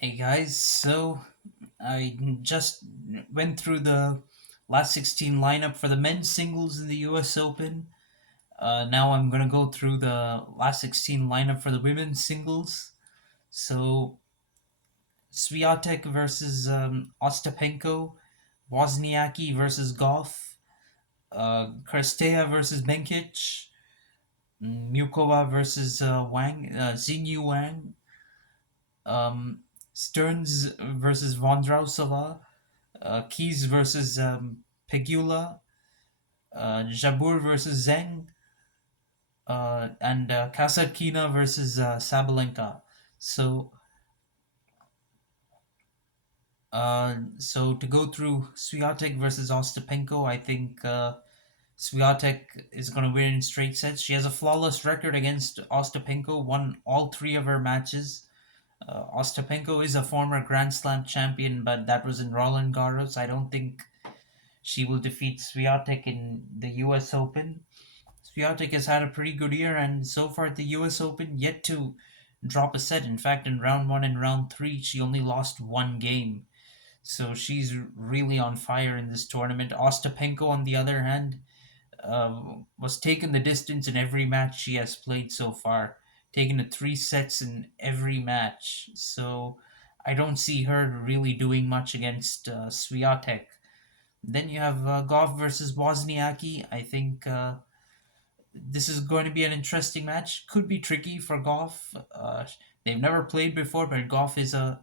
Hey guys, so I just went through the last 16 lineup for the men's singles in the US Open. Now I'm going to go through the last 16 lineup for the women's singles. So Swiatek versus Ostapenko, Wozniacki versus Goff, Krstea versus Benkic, Mukova versus Xinyu Wang, um, Stearns versus Vondrausova, Keys versus Pegula, Jabur versus Zheng, and Kasatkina versus Sabalenka. So, so to go through Swiatek versus Ostapenko, I think Swiatek is going to win in straight sets. She has a flawless record against Ostapenko, won all three of her matches. Ostapenko is a former Grand Slam champion, but that was in Roland Garros. I don't think she will defeat Swiatek in the US Open. Swiatek has had a pretty good year, and so far at the US Open, yet to drop a set. In fact, in round one and round three, she only lost one game. So she's really on fire in this tournament. Ostapenko, on the other hand, was taking the distance in every match she has played so far, taking it three sets in every match. So I don't see her really doing much against Swiatek. Then you have Goff versus Wozniacki. I think this is going to be an interesting match. Could be tricky for Goff. They've never played before, but Wozniacki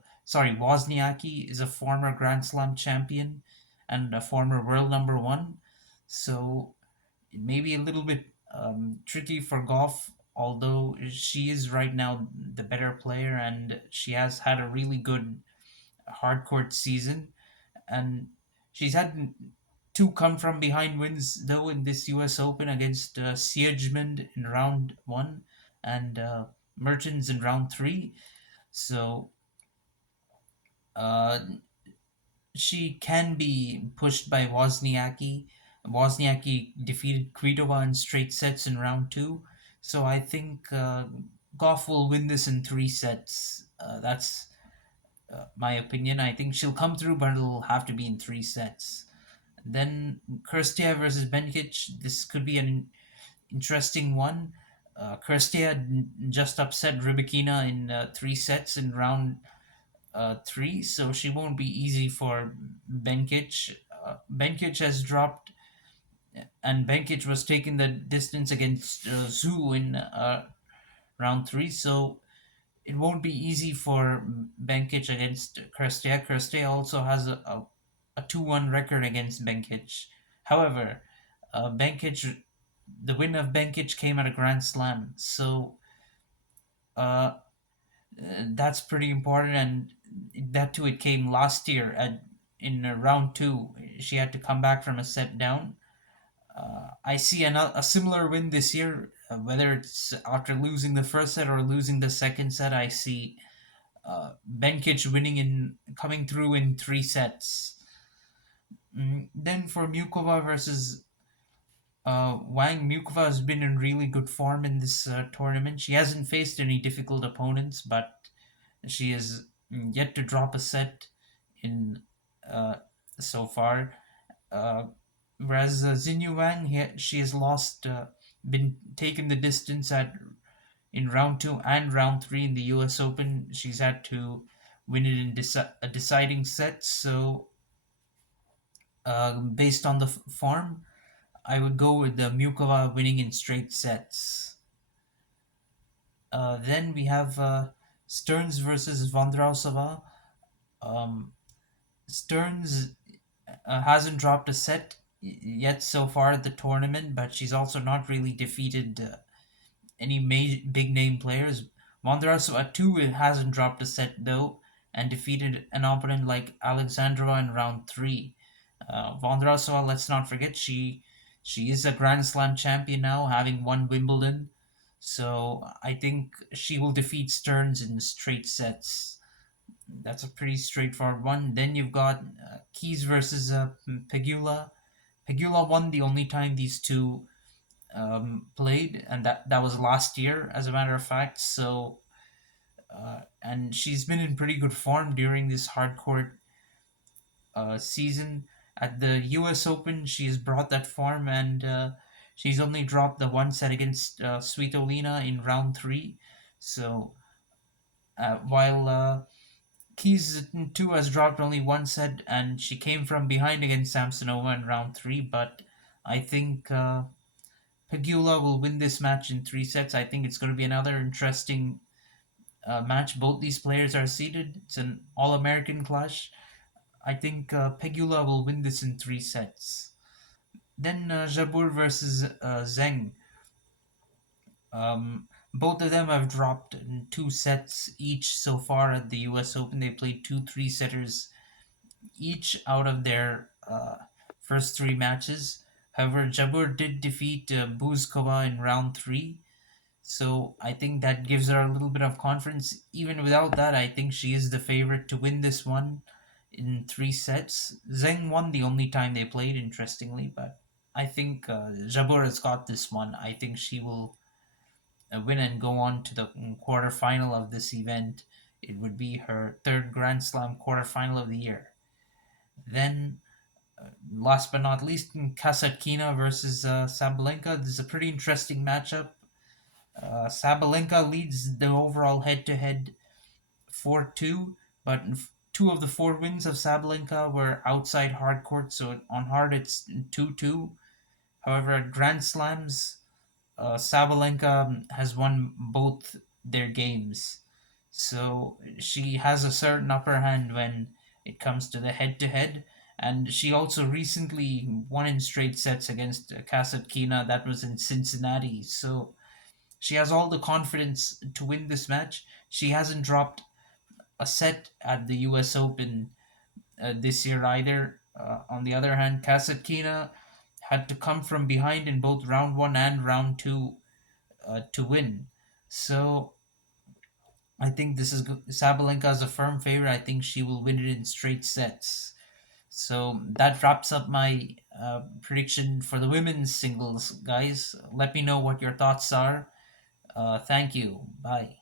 is a former Grand Slam champion and a former world number one. So it may be a little bit tricky for Goff, although she is right now the better player and she has had a really good hard court season. And she's had two come from behind wins though in this U.S. Open against Siegmund in round one and Mertens in round three. So uh, she can be pushed by Wozniacki. Wozniacki defeated Kvitova in straight sets in round two. So I think Goff will win this in three sets. That's my opinion. I think she'll come through, but it'll have to be in three sets. Then Kirstia versus Benkic. This could be an interesting one. Kirstia just upset Rybakina in three sets in round three, so she won't be easy for Benkic. Benkic has dropped, and Benkic was taking the distance against Zhu in round three, so it won't be easy for Benkic against Kirstia. Kirstia also has a 2-1 record against Benkic. However, Benkic, the win of Benkic came at a Grand Slam, so uh, that's pretty important. And that too, it came last year in round two. She had to come back from a set down. I see a similar win this year, whether it's after losing the first set or losing the second set. I see Benkic winning in coming through in three sets. Then for Mukova versus Wang, Mukova has been in really good form in this tournament. She hasn't faced any difficult opponents, but she is yet to drop a set in uh, so far. Uh, Whereas Xinyu Wang, she has lost, been taken the distance at in round two and round three in the U.S. Open. She's had to win it in a deciding set. So, based on the form, I would go with the Mukova winning in straight sets. Then we have Stearns versus Vondrausova. Um, Stearns hasn't dropped a set yet so far at the tournament, but she's also not really defeated any big name players. Vondrasova too hasn't dropped a set though, and defeated an opponent like Alexandrova in round three. Vondrasova, let's not forget, she is a Grand Slam champion now, having won Wimbledon. So I think she will defeat Stearns in straight sets. That's a pretty straightforward one. Then you've got Keys versus Pegula. Pegula won the only time these two played, and that was last year, as a matter of fact. So and she's been in pretty good form during this hardcourt season. At the U.S. Open, she's brought that form, and she's only dropped the one set against Svitolina in round three. So while Keys too has dropped only one set, and she came from behind against Samsonova in round three. But I think Pegula will win this match in three sets. I think it's going to be another interesting match. Both these players are seeded. It's an All-American clash. I think Pegula will win this in three sets. Then Jabeur versus Zheng. Both of them have dropped in two sets each so far at the U.S. Open. They played two three-setters each out of their first three matches. However, Jabeur did defeat Buzkova in round three, so I think that gives her a little bit of confidence. Even without that, I think she is the favorite to win this one in three sets. Zheng won the only time they played, interestingly, but I think Jabeur has got this one. I think she will win and go on to the quarterfinal of this event. It would be her third Grand Slam quarterfinal of the year. Then, last but not least, Kasatkina versus Sabalenka. This is a pretty interesting matchup. Sabalenka leads the overall head-to-head 4-2, but two of the four wins of Sabalenka were outside hard court, so on hard it's 2-2. However, at Grand Slams, Sabalenka has won both their games, so she has a certain upper hand when it comes to the head-to-head. And she also recently won in straight sets against Kasatkina. That was in Cincinnati. So she has all the confidence to win this match. She hasn't dropped a set at the U.S. Open this year either. On the other hand, Kasatkina had to come from behind in both round one and round two to win. So I think this is Sabalenka is a firm favorite. I think she will win it in straight sets. So that wraps up my prediction for the women's singles, guys. Let me know what your thoughts are. Thank you. Bye.